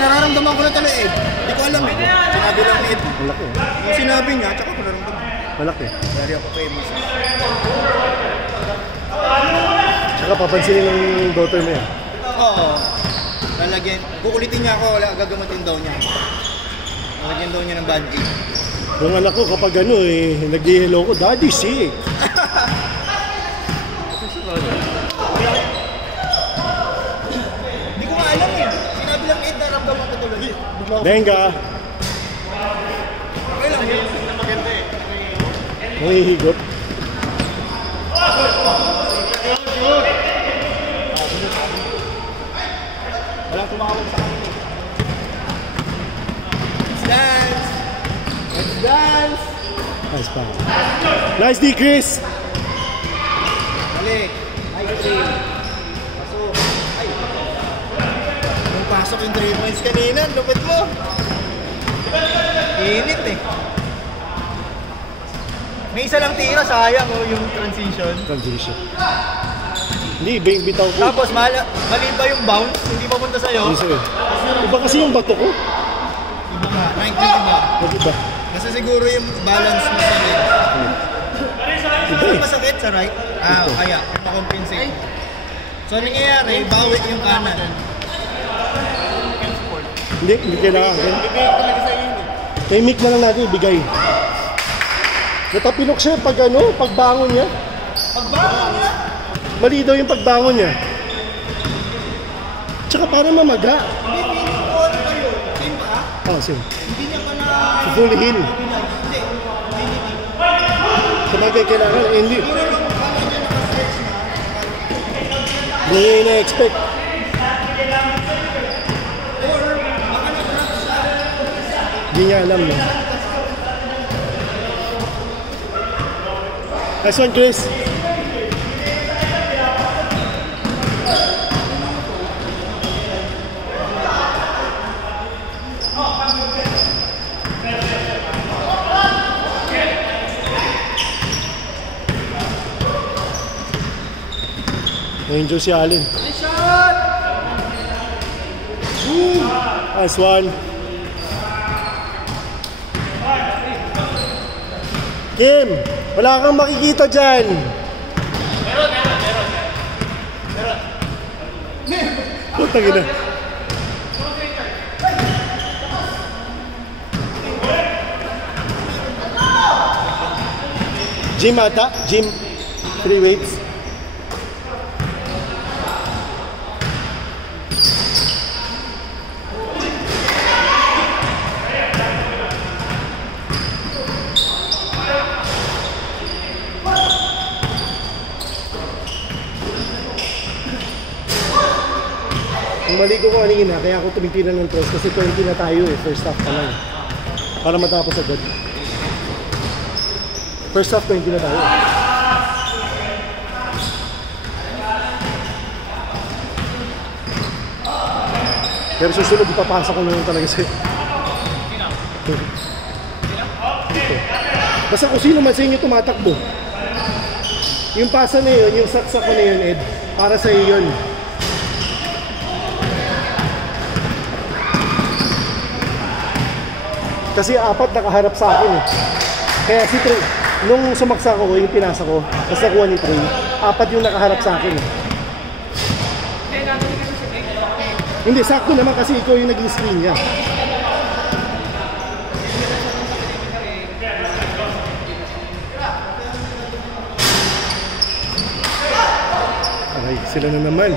nararamdaman ko na talaga eh. Hindi ko alam eh. Sinabi lang ni Ed. Malaki. Yung sinabi niya, tsaka ko naramdaman. Malaki. Dari ako famous. Tsaka papansinin ng daughter mo yan. Oo. Lalagyan. Kukulitin niya ako, gagamatin daw niya. Lalagyan daw niya ng bungee. Yung anak ko kapag ano eh, nag-hello ko, Daddy, see. Hindi ko nga alam eh. Sinabi lang Ed, naramdaman ko tuloy. Benga. Okay lang yun. Maganda eh. Nangihigot. Walang tumawag sa akin. Let's dance! Let's dance! Nice pa. Nice D, Chris! Balik! Nice three! Pasok! Ay! Nung pasok yung 3 points kanina, lupit mo! Init eh! May isa lang tira, sayang oh, yung transition. Transition. Hindi, bitaw ko. Tapos mali ba yung bounce? Hindi papunta sa'yo? Yes, iba kasi yung bato ko. Iba nga, 90 ba? Iba. Kasi siguro yung balance mo sa legs. Iba eh. Masakit sa right? Ah, kaya, makompensate. So, nangyayari, bawi yung kanan. Hindi kailangan. May mic na lang natin ibigay. Natapilok siya pag ano, pagbangon niya. Pagbangon niya? Mali daw yung pagbangon niya. Tsaka parang mamaga. Hindi, feeling ko ano kayo? Same ba? Oh, same. Hindi niya pa na... Fully heal. Hindi. Sabagay kailangan, hindi. Siguro nung kama niya nakastretch na. Hindi niya ina-expect. Or, baka nag-drop siya. Hindi niya alam no. Nice one, Chris. Na-enjoy si Allen. Nice one. Kim, wala kang makikita dyan. Meron. Putang ina. Gym ata? Gym? 3 weights? Maligo ko kanina, kaya ako tumigilan ng toss kasi 20 na tayo eh, first half pa lang. Para matapos agad. First half 20 na tayo. Pero susunod, ipapasa ko na lang talaga sa'yo. Basta kung sino man sa inyo tumatakbo. Yung pasa na yun, yung saksak ko na yun, Ed, para sa'yo yun. Kasi 4 nakaharap sa akin eh. Kaya si Trey, nung sumaksa ko, yung pinasa ko, tapos nakuha ni Trey, 4 yung nakaharap sa akin eh. Hindi, sakto naman kasi ikaw yung nag-screen niya. Ay, sila na naman.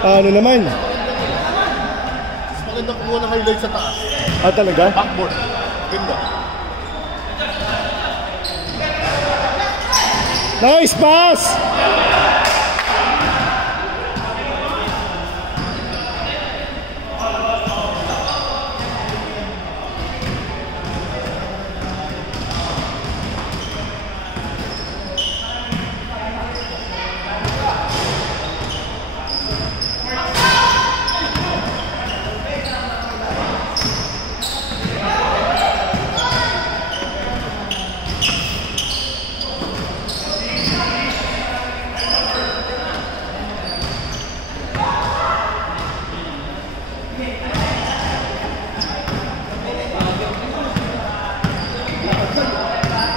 Ano naman? Mas maganda kumuha ng highlight sa taas. Ah, talaga? Backboard. Ganda. Nice pass!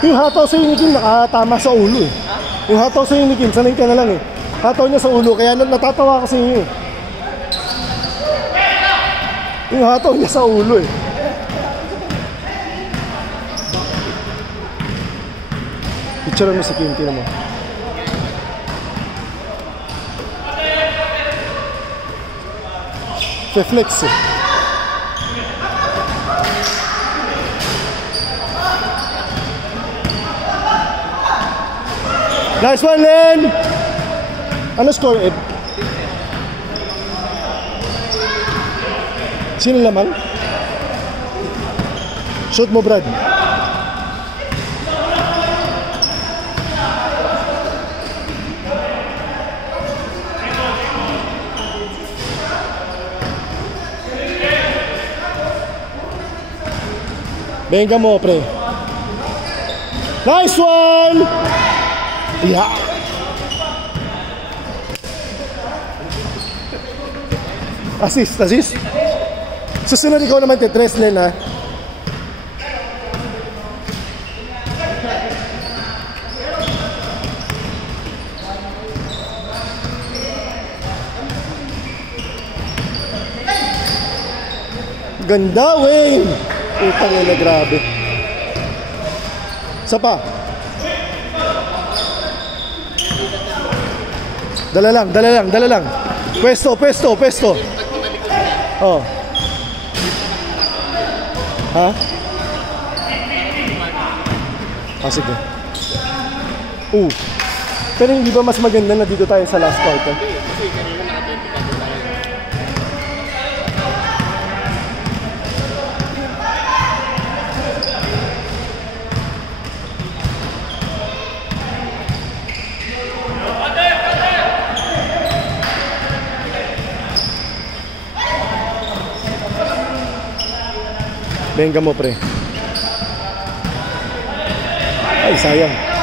Yung hataw sa ni Kim nakatama sa ulo eh. Yung hataw sa ni Kim, sanay ka na lang eh. Hataw niya sa ulo, kaya natatawa kasi inyo eh. Yung hataw niya sa ulo eh. Picture mo si Kim, tinan mo. Flex eh. Nice one, Len! Ano score, Ed? Sino lamang? Shoot mo, Brad. Venga mo, pre. Nice one! Yeah. Assist. Susunod ikaw naman tetres, Len, ha? Ganda, Wayne! Utang na grabe. Isa pa. Dala lang. Pwesto. Oh. Ha? Sige. Pero hindi ba mas maganda na dito tayo sa last quarter? Venga mo, pre. Ay, sayang.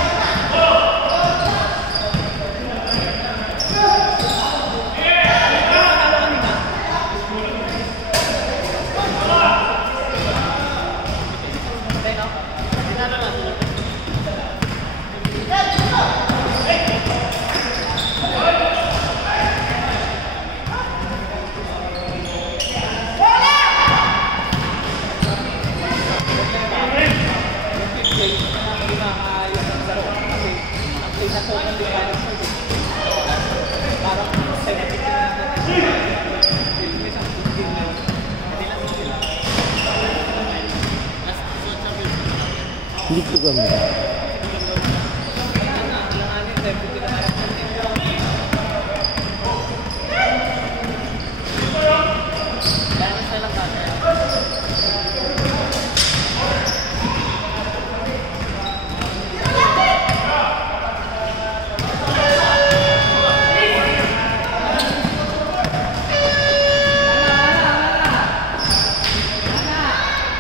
Hindi ko gamit.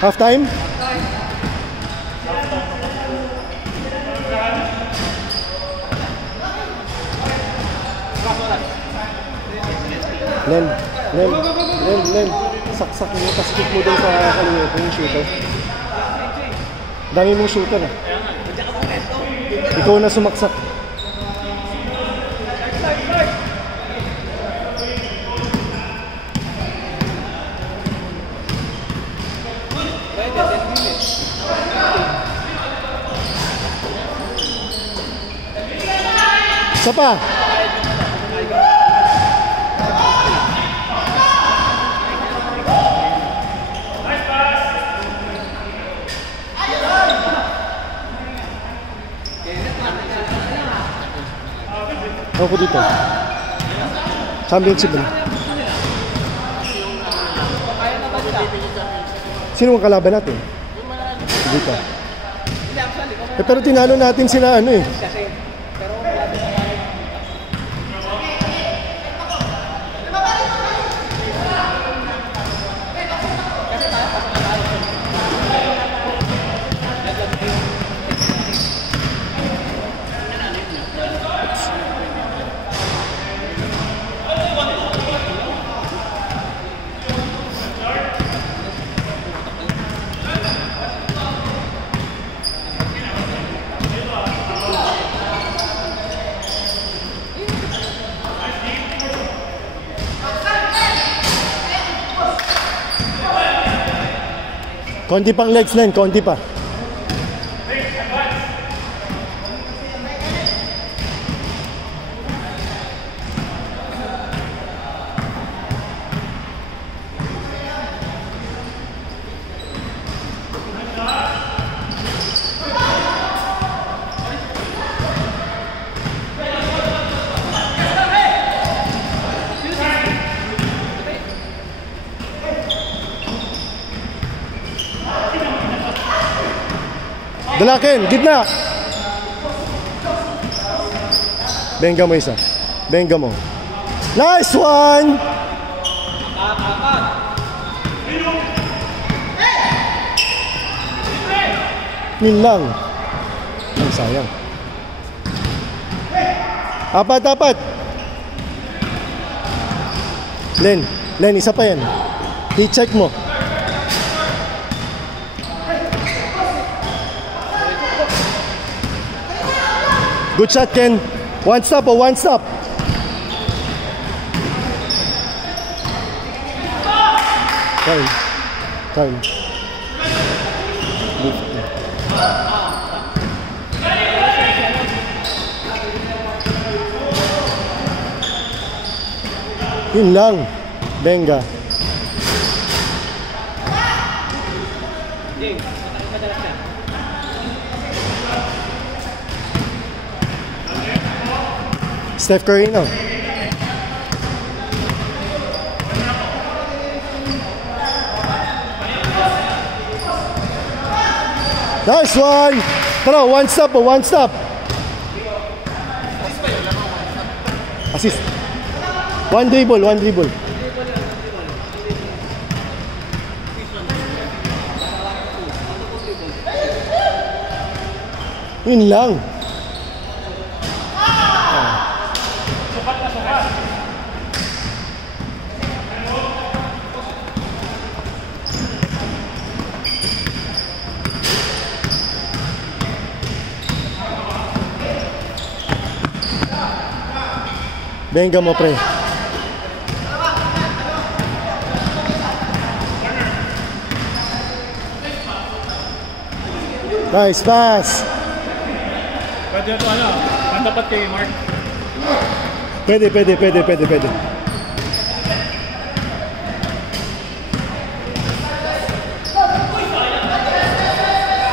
Half time? Len. Saksak mo, tastik mo doon sa kalimutan yung shooter. Dami mong shooter eh. Ikaw na sumaksak. Isa pa. Ako dito. Championship na. Sino ang kalaban natin? Dito. Pero tinalo natin sila ano eh. Konti pang legs, Len. Konti pa. Dalakin, gitna. Benga mo isa. Benga mo. Nice one! Nin lang. Ay, sayang. Apat. Len, isa pa yan. I-check mo. Good shot, Ken. One stop. Time. Yun lang. Benga. Steph Curry, no? Nice one! Tara, one stop. Assist. One dribble. Yun lang. Benga mo, pre. Nice pass. Pwede ito pantapat kay Mark. Pwede.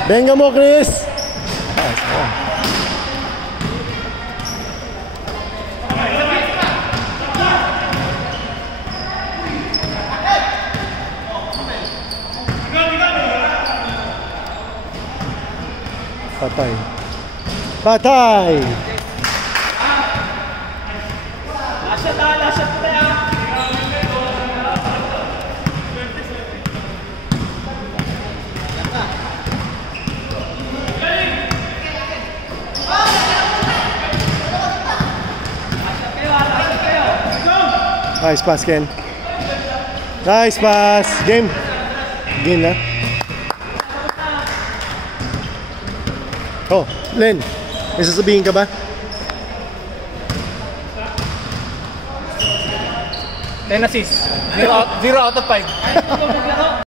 Benga mo, Chris. Patay. Lashat tayo. Nice pass, Ken. Nice pass. Game na. Oh, Len, may sasabihin ka ba? 10 assists. 0 out of 5.